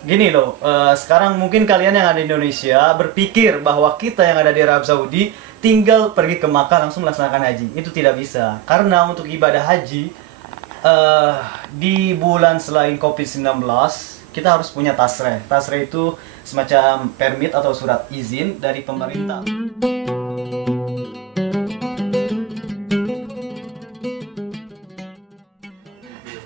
Gini loh, sekarang mungkin kalian yang ada di Indonesia berpikir bahwa kita yang ada di Arab Saudi tinggal pergi ke Makkah langsung melaksanakan haji. Itu tidak bisa, karena untuk ibadah haji di bulan selain COVID-19 kita harus punya tasreh. Tasreh itu semacam permit atau surat izin dari pemerintah.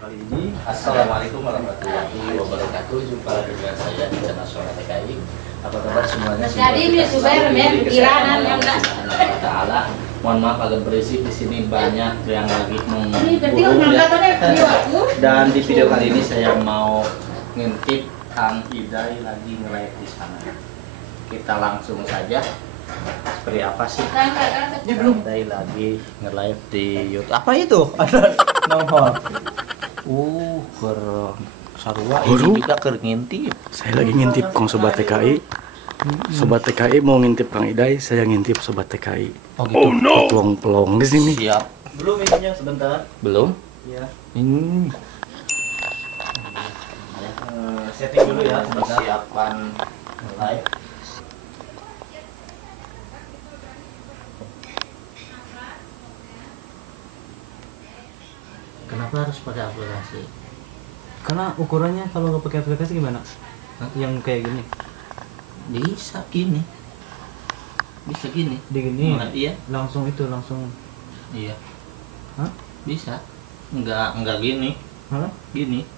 Kali ini Assalamualaikum warahmatullahi wabarakatuh. Jumpa lagi dengan saya di channel Suara TKI. Apa kabar semuanya? Jadi ini Zubair kiranan yang enggak. Taala. Mohon maaf agak berisik di sini, banyak yang lagi Ini berarti memburu ya. Dan di video kali ini saya mau ngintip Kang Idai lagi nge-live di sana. Kita langsung saja. Seperti apa sih? ini belum Idai lagi nge-live di YouTube. Apa itu? ada nomor. Ker sarua ini juga keur ngintip. Saya lagi ngintip Kong Sobat TKI. Sobat TKI mau ngintip Kang Idai, saya ngintip Sobat TKI. Oh gitu. Pelong-pelong di sini. Siap. Belum ininya sebentar. Belum? Ya. Ini Setting dulu ya sebentar. persiapan live. Kenapa harus pakai aplikasi? Karena ukurannya kalau nggak pakai aplikasi gimana? Yang kayak gini. Bisa gini. Bisa gini. Digini. Iya. Langsung itu langsung. Iya. Hah? Bisa. Enggak gini. Hah? Gini.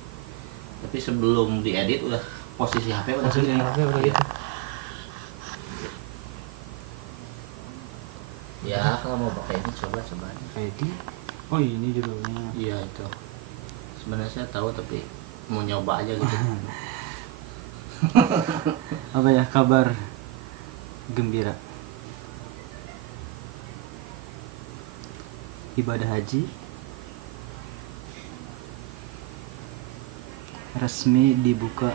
Tapi sebelum diedit udah posisi HP udah Posisi gini. HP udah Iya. gitu. Ya, kalau mau pakai ini coba. Ready? Oh ini judulnya. Iya itu. Sebenarnya saya tahu tapi mau nyoba aja gitu. Apa ya kabar gembira? Ibadah haji resmi dibuka.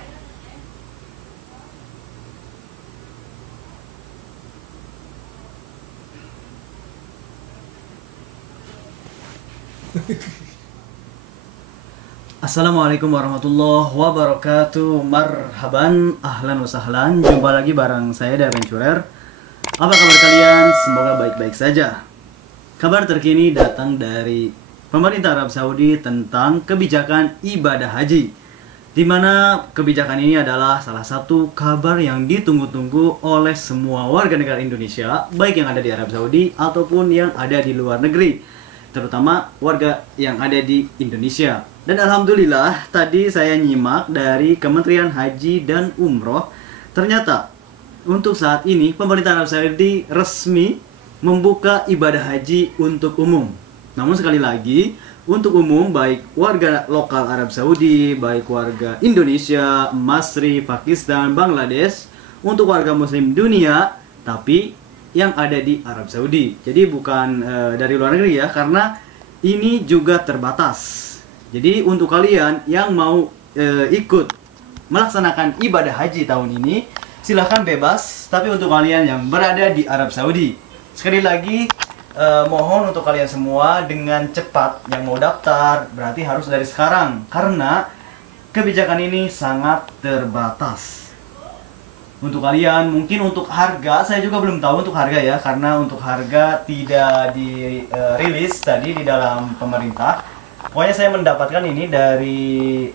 Assalamualaikum warahmatullahi wabarakatuh. Marhaban, ahlan wa sahlan. Jumpa lagi bareng saya Adventurer. Apa kabar kalian? Semoga baik-baik saja. Kabar terkini datang dari pemerintah Arab Saudi tentang kebijakan ibadah haji, di mana kebijakan ini adalah salah satu kabar yang ditunggu-tunggu oleh semua warga negara Indonesia, baik yang ada di Arab Saudi ataupun yang ada di luar negeri, terutama warga yang ada di Indonesia. Dan alhamdulillah tadi saya nyimak dari Kementerian Haji dan Umroh, ternyata untuk saat ini pemerintah Arab Saudi resmi membuka ibadah haji untuk umum. Namun sekali lagi, untuk umum baik warga lokal Arab Saudi, baik warga Indonesia, Masri, Pakistan, Bangladesh, untuk warga muslim dunia, tapi yang ada di Arab Saudi. Jadi bukan dari luar negeri ya, karena ini juga terbatas. Jadi untuk kalian yang mau ikut melaksanakan ibadah haji tahun ini, silahkan bebas. Tapi untuk kalian yang berada di Arab Saudi, sekali lagi mohon untuk kalian semua dengan cepat yang mau daftar, berarti harus dari sekarang, karena kebijakan ini sangat terbatas. Untuk kalian, mungkin untuk harga, saya juga belum tahu untuk harga ya, karena untuk harga tidak dirilis tadi di dalam pemerintah. Pokoknya saya mendapatkan ini dari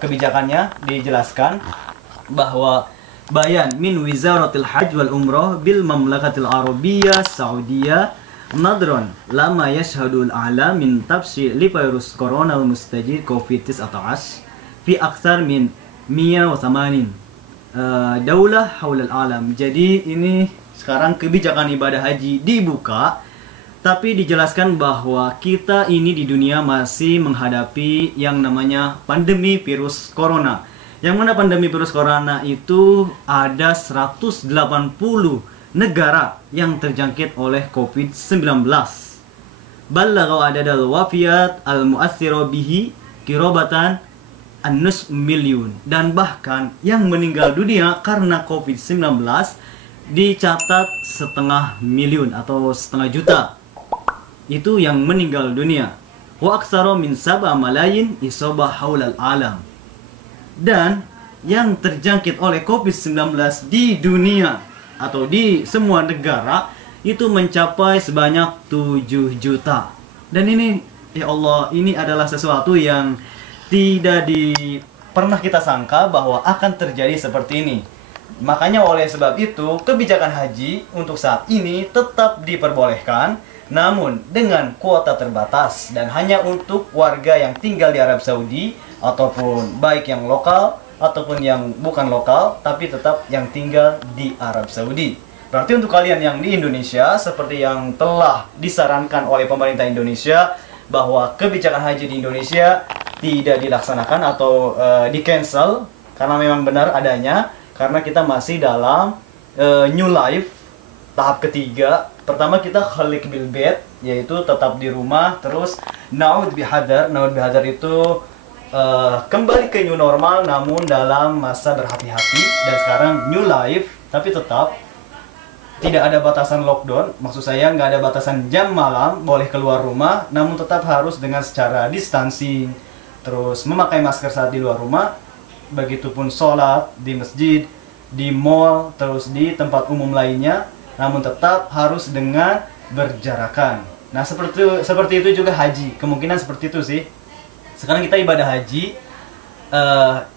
kebijakannya, dijelaskan bahwa bayan min Wizaratil Hajj wal Umrah bil Mamlakatil Arabiyyah Saudiyah nadron lama yashhadul a'la min tabshi li virus corona mustajir COVID-19 fi aksar min 180 daulah haulal alam. Jadi ini sekarang kebijakan ibadah haji dibuka, tapi dijelaskan bahwa kita ini di dunia masih menghadapi yang namanya pandemi virus corona. Yang mana pandemi virus corona itu ada 180 negara yang terjangkit oleh COVID-19. Ballagha adadal wafiyat al-mu'aththira bihi kirobatan an-nus milyun. Dan bahkan yang meninggal dunia karena COVID-19 dicatat 1,5 miliun atau 1,5 juta. Itu yang meninggal dunia. Wa aksara min 7 malayin isabah haulal alam. Dan yang terjangkit oleh COVID-19 di dunia atau di semua negara itu mencapai sebanyak 7 juta. Dan ini, ya Allah, ini adalah sesuatu yang tidak pernah kita sangka bahwa akan terjadi seperti ini. Makanya oleh sebab itu, kebijakan haji untuk saat ini tetap diperbolehkan, namun dengan kuota terbatas dan hanya untuk warga yang tinggal di Arab Saudi ataupun baik yang lokal ataupun yang bukan lokal, tapi tetap yang tinggal di Arab Saudi. Berarti untuk kalian yang di Indonesia, seperti yang telah disarankan oleh pemerintah Indonesia, bahwa kebijakan haji di Indonesia tidak dilaksanakan atau di-cancel, karena memang benar adanya, karena kita masih dalam new life, tahap ketiga. Pertama kita khalik bil bait, yaitu tetap di rumah, terus naud bihadar itu kembali ke new normal namun dalam masa berhati-hati, dan sekarang new life tapi tetap tidak ada batasan lockdown. Maksud saya nggak ada batasan jam malam boleh keluar rumah, namun tetap harus dengan secara distancing, terus memakai masker saat di luar rumah, begitupun sholat di masjid, di mall, terus di tempat umum lainnya, namun tetap harus dengan berjarakan. Nah seperti itu juga haji, kemungkinan seperti itu sih. Sekarang kita ibadah haji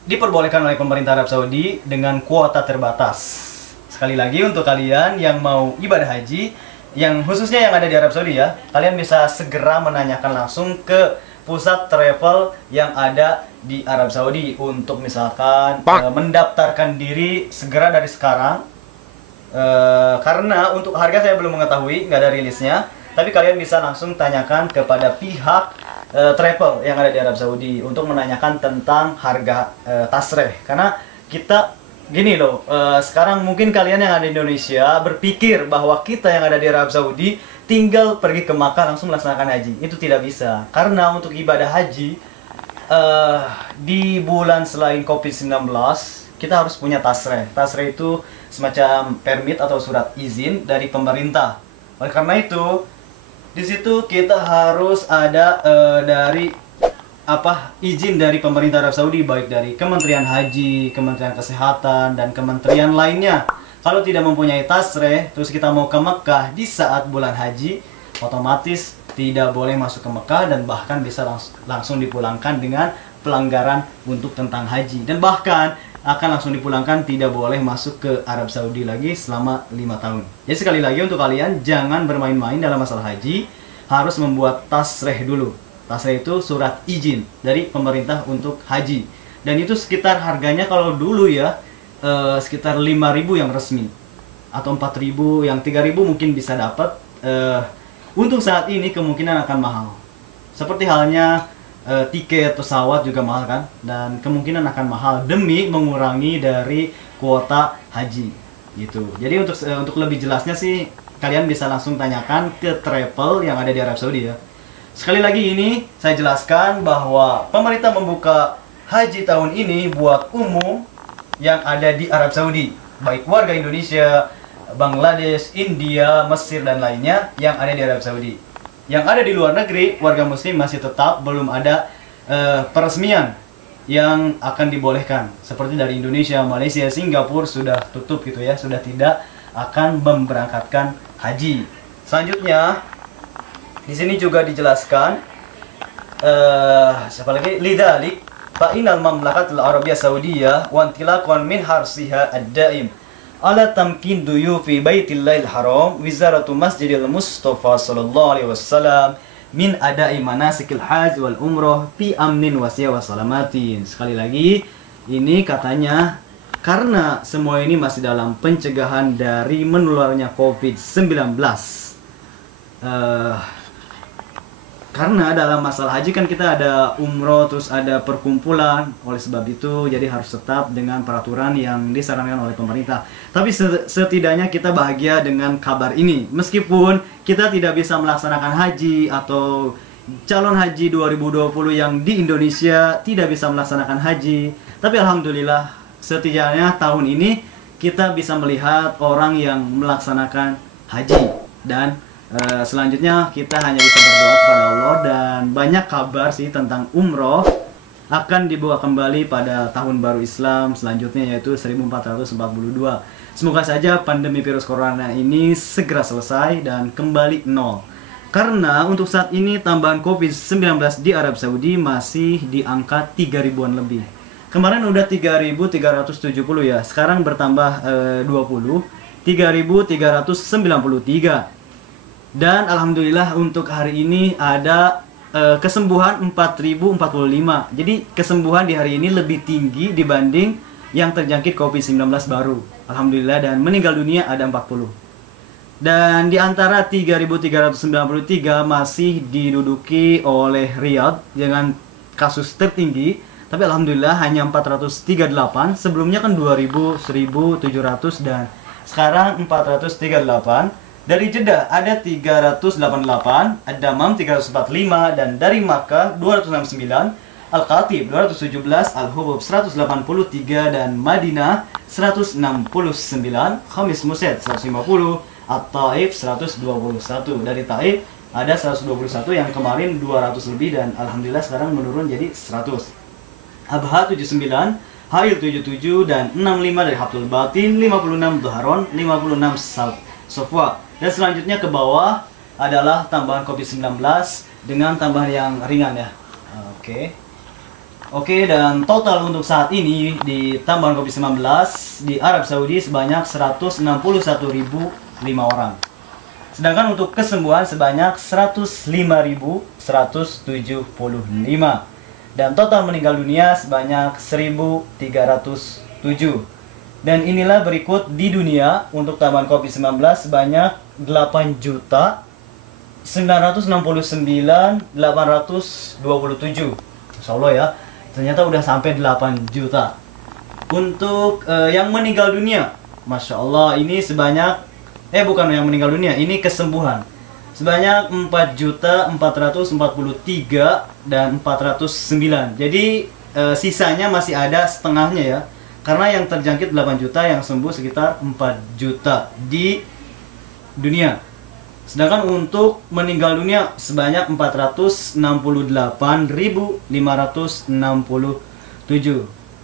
diperbolehkan oleh pemerintah Arab Saudi dengan kuota terbatas. Sekali lagi untuk kalian yang mau ibadah haji, yang khususnya yang ada di Arab Saudi ya, kalian bisa segera menanyakan langsung ke pusat travel yang ada di Arab Saudi untuk misalkan mendaftarkan diri segera dari sekarang. Karena untuk harga saya belum mengetahui, nggak ada rilisnya, tapi kalian bisa langsung tanyakan kepada pihak travel yang ada di Arab Saudi untuk menanyakan tentang harga tasreh. Karena kita gini loh, sekarang mungkin kalian yang ada di Indonesia berpikir bahwa kita yang ada di Arab Saudi tinggal pergi ke Makkah langsung melaksanakan haji. Itu tidak bisa, karena untuk ibadah haji di bulan selain COVID-19 kita harus punya tasreh. Tasreh itu semacam permit atau surat izin dari pemerintah. Oleh karena itu, di situ kita harus ada izin dari pemerintah Arab Saudi, baik dari Kementerian Haji, Kementerian Kesehatan, dan kementerian lainnya. Kalau tidak mempunyai tasreh, terus kita mau ke Mekah di saat bulan haji, otomatis tidak boleh masuk ke Mekah dan bahkan bisa langsung dipulangkan dengan pelanggaran untuk tentang haji. Dan bahkan akan langsung dipulangkan, tidak boleh masuk ke Arab Saudi lagi selama 5 tahun. Jadi sekali lagi untuk kalian, jangan bermain-main dalam masalah haji, harus membuat tasreh dulu. Tasreh itu surat izin dari pemerintah untuk haji. Dan itu sekitar harganya kalau dulu ya, sekitar 5.000 yang resmi. Atau 4.000, yang 3.000 mungkin bisa dapat. Untuk saat ini kemungkinan akan mahal. Seperti halnya tiket pesawat juga mahal kan, dan kemungkinan akan mahal demi mengurangi dari kuota haji gitu. Jadi untuk lebih jelasnya sih kalian bisa langsung tanyakan ke travel yang ada di Arab Saudi ya. Sekali lagi ini saya jelaskan bahwa pemerintah membuka haji tahun ini buat umum yang ada di Arab Saudi, baik warga Indonesia, Bangladesh, India, Mesir, dan lainnya yang ada di Arab Saudi. Yang ada di luar negeri, warga muslim masih tetap belum ada peresmian yang akan dibolehkan. Seperti dari Indonesia, Malaysia, Singapura sudah tutup gitu ya, sudah tidak akan memberangkatkan haji. Selanjutnya, di sini juga dijelaskan, siapa lagi? Lidzalik fa innal mamlakatul arabiyyah saudiyah wa intilaqan min harsiha ad-daim ala tamkin duyufi baitillahil haram wizaratu masjidil mustafa sallallahu alaihi wasallam min ada'i manasikil hajj wal umrah fi amnin wasya wa salamatin. Sekali lagi ini katanya karena semua ini masih dalam pencegahan dari menularnya COVID-19. Karena dalam masalah haji kan kita ada umroh, terus ada perkumpulan. Oleh sebab itu jadi harus tetap dengan peraturan yang disarankan oleh pemerintah. Tapi setidaknya kita bahagia dengan kabar ini. Meskipun kita tidak bisa melaksanakan haji atau calon haji 2020 yang di Indonesia tidak bisa melaksanakan haji, tapi alhamdulillah setidaknya tahun ini kita bisa melihat orang yang melaksanakan haji. Dan selanjutnya kita hanya bisa berdoa kepada Allah, dan banyak kabar sih tentang umroh akan dibuka kembali pada tahun baru Islam selanjutnya, yaitu 1442. Semoga saja pandemi virus corona ini segera selesai dan kembali nol. Karena untuk saat ini tambahan COVID-19 di Arab Saudi masih di angka 3.000-an lebih. Kemarin udah 3.370 ya, sekarang bertambah 20, 3.393. Dan alhamdulillah untuk hari ini ada kesembuhan 4.045. Jadi kesembuhan di hari ini lebih tinggi dibanding yang terjangkit COVID-19 baru. Alhamdulillah, dan meninggal dunia ada 40. Dan di antara 3.393 masih diduduki oleh Riyadh dengan kasus tertinggi. Tapi alhamdulillah hanya 438. Sebelumnya kan 2.000, 1.700 dan sekarang 438. Dari Jeddah ada 388, Ad-Damam 345, dan dari Makkah 269, Al-Khatib 217, Al-Hubub 183, dan Madinah 169, Khamis Mused 150, At-Taif 121. Dari Taif ada 121 yang kemarin 200 lebih, dan alhamdulillah sekarang menurun jadi 100. Abha 79, Hail 77, dan 65 dari Haftul Batin, 56 Dhaharon, 56 Sofwa. Dan selanjutnya ke bawah adalah tambahan COVID-19 dengan tambahan yang ringan ya. Oke, dan total untuk saat ini di tambahan COVID-19 di Arab Saudi sebanyak 161.005 orang. Sedangkan untuk kesembuhan sebanyak 105.175. Dan total meninggal dunia sebanyak 1.307. Dan inilah berikut di dunia untuk tambahan COVID-19 sebanyak 8.969.827. Insya Allah ya, ternyata udah sampai 8 juta. Untuk yang meninggal dunia, Masya Allah, ini sebanyak bukan yang meninggal dunia, ini kesembuhan sebanyak 4.443 dan 409. Jadi sisanya masih ada setengahnya ya. Karena yang terjangkit 8 juta, yang sembuh sekitar 4 juta di dunia. Sedangkan untuk meninggal dunia sebanyak 468.567.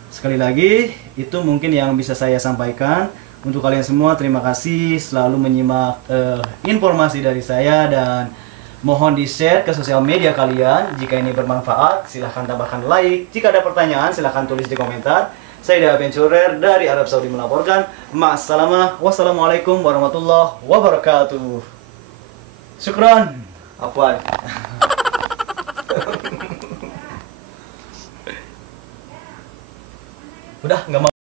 Sekali lagi, itu mungkin yang bisa saya sampaikan. Untuk kalian semua, terima kasih selalu menyimak informasi dari saya, dan mohon di-share ke sosial media kalian. Jika ini bermanfaat, silahkan tambahkan like. Jika ada pertanyaan, silahkan tulis di komentar. Saya Adventurer dari Arab Saudi melaporkan. Ma'assalamah. Wassalamualaikum warahmatullahi wabarakatuh. Syukran. Afwan. Udah, nggak mau.